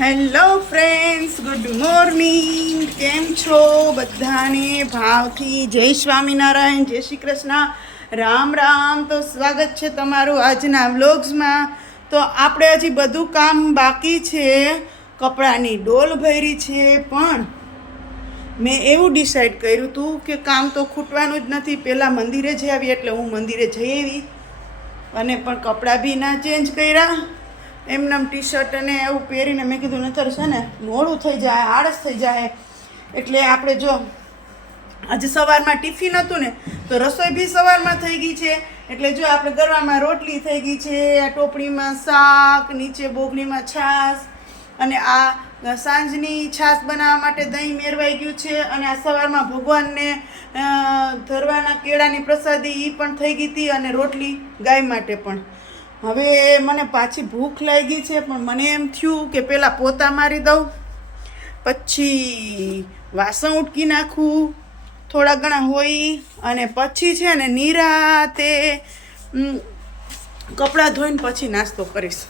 Hello friends good morning કેમ છો બધાને? ભાવથી જય સ્વામિનારાયણ, જય શ્રી કૃષ્ણ. રામ રામ. તો સ્વાગત છે તમારું આજના વ્લોગ્સમાં. તો આપણે હજી બધું કામ બાકી છે. કપડાની ડોલ ભરી છે, પણ મેં એવું ડિસાઈડ કર્યું હતું કે કામ તો ખૂટવાનું જ નથી. પહેલાં મંદિરે જઈ આવી, એટલે હું મંદિરે જઈ આવી. અને પણ કપડાં બી ના ચેન્જ કર્યા. એમનેમ ટી શર્ટ અને એવું પહેરીને મેં કીધું નતર છે ને, મોડું થઈ જાય, આળસ થઈ જાય. એટલે આપણે જો આજે સવારમાં ટિફિન હતું ને, તો રસોઈ બી સવારમાં થઈ ગઈ છે. એટલે જો આપણે ગરવામાં રોટલી થઈ ગઈ છે, આ ટોપણીમાં શાક, નીચે બોગણીમાં છાશ, અને આ સાંજની છાશ બનાવવા માટે દહીં મેરવાઈ ગયું છે, અને આ સવારમાં ભગવાનને ધરવાના કેળાની પ્રસાદી એ પણ થઈ ગઈ હતી, અને રોટલી ગાય માટે પણ. હવે મને પાછી ભૂખ લાગી છે, પણ મને એમ થયું કે પહેલાં પોતા મારી દઉં. પછી વાસણ ઉટકી નાખું, થોડા ઘણા હોય, અને પછી છે ને નિરાતે કપડાં ધોઈને પછી નાસ્તો કરીશ.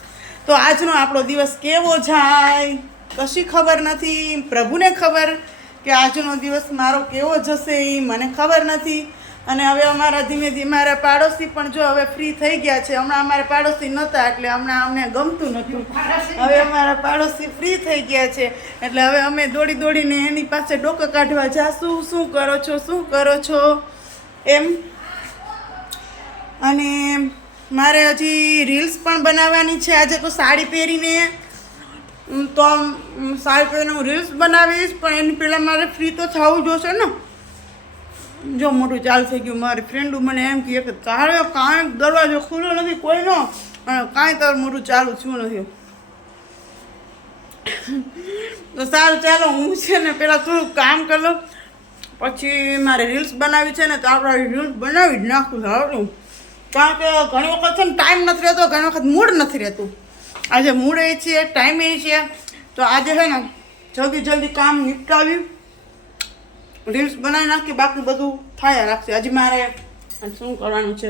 તો આજનો આપણો દિવસ કેવો જાય? કશી ખબર નથી. પ્રભુને ખબર કે આજનો દિવસ મારો કેવો જશે એ મને ખબર નથી. અને હવે અમારા ધીમે ધીમે, મારા પાડોશી પણ જો હવે ફ્રી થઈ ગયા છે. હમણાં અમારા પાડોશી નહોતા એટલે હમણાં અમને ગમતું નહોતું હવે અમારા પાડોશી ફ્રી થઈ ગયા છે. એટલે હવે અમે દોડી દોડીને એની પાસે ડોકં કાઢવા જાશું. શું કરો છો? શું કરો છો? એમ. અને મારે હજી રીલ્સ પણ બનાવવાની છે. આજે તો સાડી પહેરીને. તો સાડી પહેરીને હું રીલ્સ બનાવીશ, પણ એની પહેલાં મારે ફ્રી તો થવું જોશે ને. જો મોટું ચાલ થઈ ગયું, મારી ફ્રેન્ડું મને એમ કહે કે તારે કાંઈ દરવાજો ખુલ્લો નથી કોઈનો અને કાંઈ તારું મોટું ચાલુ થયું નથી. તો સારું, ચાલો, હું છે ને પહેલાં થોડું કામ કરી પછી મારે રીલ્સ બનાવી છે ને, તો આપણે રીલ્સ બનાવી જ નાખું સારું. કારણ કે ઘણી વખત છે ને ટાઈમ નથી રહેતો, ઘણી વખત મૂડ નથી રહેતું. આજે મૂડ એ છે ટાઈમ એ છે. તો આજે છે ને જલ્દી જલ્દી કામ નિપટાવ્યું રીલ્સ બનાવી નાખી, બાકી બધું થાય રાખશે. હજી મારે શું કરવાનું છે?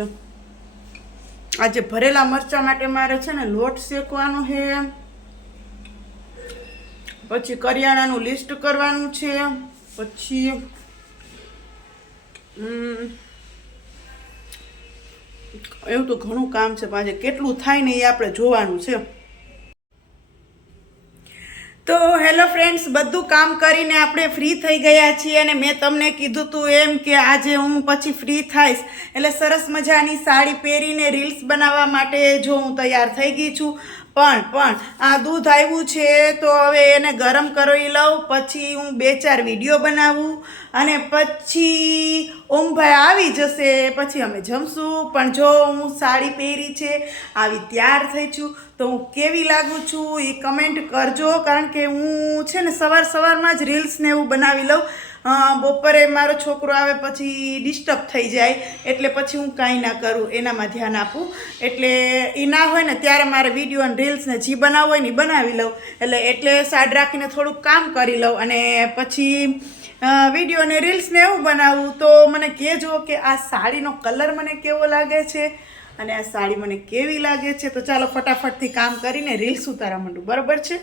આજે ભરેલા મરચાં માટે મારે છે ને લોટ શેકવાનો છે. પછી કરિયાણાનું લિસ્ટ કરવાનું છે. પછી એવું તો ઘણું કામ છે પાછે કેટલું થાય ને એ આપણે જોવાનું છે. તો હેલો ફ્રેન્ડ્સ, બધું કામ કરીને આપણે ફ્રી થઈ ગયા છીએ અને મેં તમને કીધું તું એમ કે આજે હું પછી ફ્રી થઈશ. એટલે સરસ મજાની સાડી પહેરીને રીલ્સ બનાવવા માટે જો હું તૈયાર થઈ ગઈ છું. પણ પણ, આ દૂધ આવ્યું છે તો હવે એને ગરમ કરી લઉં, પછી હું બે ચાર વીડિયો બનાવું અને પછી ઓમભાઈ આવી જશે, પછી અમે જમશું. પણ જો હું સાડી પહેરી છે, આવી તૈયાર થઈ છું, તો હું કેવી લાગું છું એ કમેન્ટ કરજો, કારણ કે હું છે ને સવાર સવારમાં જ રીલ્સ ને એવું બનાવી લઉં. બપોરે મારો છોકરો આવે પછી ડિસ્ટર્બ થઈ જાય, એટલે પછી હું કાંઈ ના કરું, એનામાં ધ્યાન આપું. એટલે એ ના હોય ને, ત્યારે મારે વીડિયો અને રીલ્સને જે બનાવવું હોય ને એ બનાવી લઉં. એટલે એટલે સાઈડ રાખીને થોડુંક કામ કરી લઉં અને પછી વીડિયો અને રીલ્સને એવું બનાવું. તો મને કહેજો કે આ સાડીનો કલર મને કેવો લાગે છે? અને આ સાડી મને કેવી લાગે છે? તો ચાલો ફટાફટથી કામ કરીને રીલ્સ ઉતારા માંડું. બરાબર છે?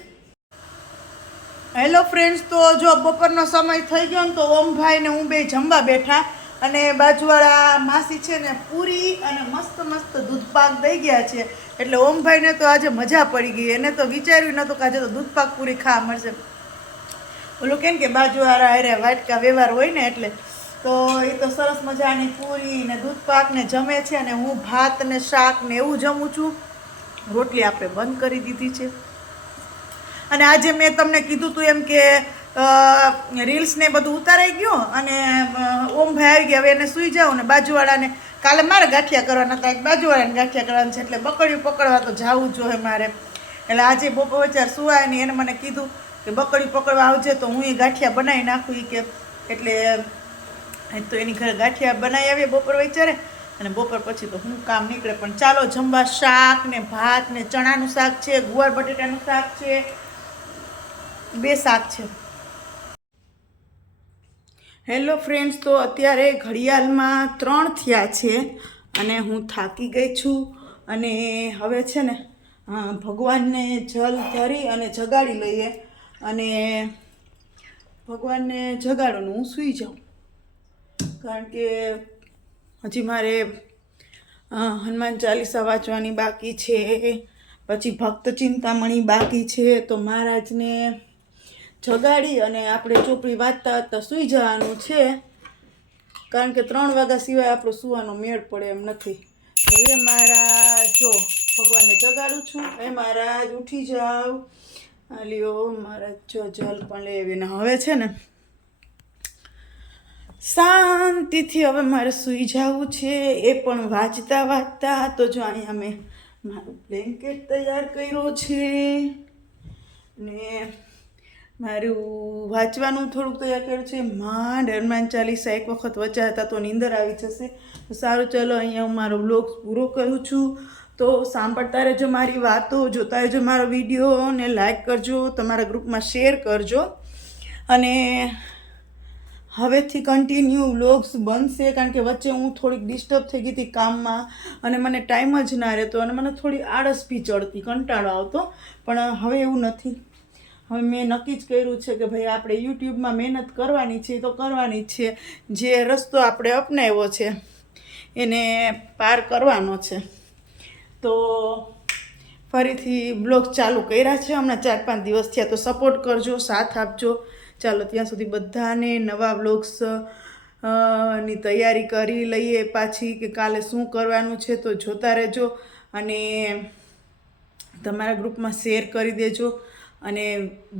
હેલો ફ્રેન્ડ્સ તો જો બપોરનો સમય થઈ ગયો ને તો ઓમભાઈ ને હું બે જમવા બેઠા અને બાજુવાળા માસી છે ને પૂરી અને મસ્ત મસ્ત દૂધપાક દઈ ગયા છે. એટલે ઓમભાઈને તો આજે મજા પડી ગઈ. એને તો વિચાર્યું નહોતું કે આજે તો દૂધપાક પૂરી ખાવા મળશે. ઓલું કેમ કે બાજુવાળા અરે વાટકા વ્યવહાર હોય ને એટલે. તો એ તો સરસ મજાની પૂરી ને દૂધપાક ને જમે છે અને હું ભાત ને શાક ને એવું જમું છું. રોટલી આપણે બંધ કરી દીધી છે. અને આજે મેં તમને કીધું હતું એમ કે રીલ્સ ને બધું ઉતારાઈ ગયું અને ઓમભાઈ આવી ગયા. હવે એને સૂઈ જાઉં ને બાજુવાળાને. કાલે મારે ગાંઠિયા કરવાના હતા. એક બાજુવાળાને ગાંઠિયા કરવાના છે એટલે બકડીયું પકડવા તો જવું જોઈએ મારે. એટલે આજે બપોર વચાર સુવાય ને એને મને કીધું કે બકડી પકડવા આવજે તો હું એ ગાંઠિયા બનાવી નાખું કે. એટલે તો એની ઘરે ગાંઠિયા બનાવી આવીએ બપોર વિચારે અને બપોર પછી તો હું કામ નીકળે. પણ ચાલો જમવા શાક ને ભાત ને ચણાનું શાક છે, ગુવાર બટેટાનું શાક છે બે સાત છે. હેલો ફ્રેન્ડ્સ, તો અત્યારે ઘડિયાળમાં ત્રણ થયા છે અને હું થાકી ગઈ છું અને હવે છે ને ભગવાનને જલ ધરી અને જગાડી લઈએ અને ભગવાનને જગાડોને હું સૂઈ જાઉં. કારણ કે હજી મારે હનુમાન ચાલીસા વાંચવાની બાકી છે, પછી ભક્ત ચિંતામણી બાકી છે, તો મહારાજને જગાડી અને આપણે ચોપડી વાંચતા વાંચતા સૂઈ જવાનું છે. કારણ કે ત્રણ વાગ્યા સિવાય આપણો સૂવાનો મેળ પડે એમ નથી. એ મારા જો, ભગવાનને જગાડું છું. એ મહારાજ, ઉઠી આ લ્યો મહારાજ, જો, જલ પણ લેવીને હવે છે ને. શાંતિથી હવે મારે સૂઈ જવું છે. એ પણ વાંચતા વાંચતા તો જો અહીંયા મેં મારું બ્લેન્કેટ તૈયાર કર્યો છે. ને મારું વાંચવાનું થોડુંક તૈયાર કર્યું છે. માંડ હનુમાન ચાલીસા એક વખત વચ્ચે હતા તો નીંદર આવી જશે. તો સારું, ચલો અહીંયા હું મારો બ્લોગ પૂરો કરું છું. તો સાંભળતા રહેજો મારી વાતો, જોતા રહેજો મારો વીડિયો ને લાઈક કરજો, તમારા ગ્રુપમાં શેર કરજો. અને હવેથી કન્ટિન્યુ વ્લોગ્સ બનશે, કારણ કે વચ્ચે હું થોડીક ડિસ્ટર્બ થઈ ગઈ હતી કામમાં અને મને ટાઈમ જ ના રહેતો અને મને થોડી આળસ બી ચડતી, કંટાળો આવતો. પણ હવે એવું નથી. હવે મેં નક્કી જ કર્યું છે કે ભાઈ આપણે યુટ્યુબમાં મહેનત કરવાની છે તો કરવાની છે. જે રસ્તો આપણે અપનાવ્યો છે, એને પાર કરવાનો છે. તો ફરીથી બ્લોગ ચાલુ કર્યા છે. હમણાં ચાર પાંચ દિવસ થયા, તો સપોર્ટ કરજો, સાથ આપજો. ચાલો, ત્યાં સુધી બધાને નવા બ્લોગ્સની તૈયારી કરી લઈએ પાછી કે કાલે શું કરવાનું છે તો જોતા રહેજો અને તમારા ગ્રુપમાં શેર કરી દેજો. અને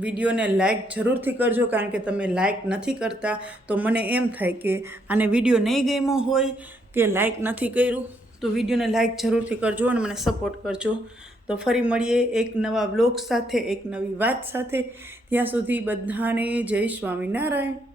વિડીયોને લાઇક જરૂરથી કરજો, કારણ કે તમે લાઇક નથી કરતા, તો મને એમ થાય કે આને વીડિયો નહીં ગમ્યો હોય કે લાઇક નથી કર્યું, તો વિડીયોને લાઇક જરૂરથી કરજો અને મને સપોર્ટ કરજો. તો ફરી મળીએ એક નવા બ્લોગ સાથે, એક નવી વાત સાથે. ત્યાં સુધી બધાને જય સ્વામિનારાયણ.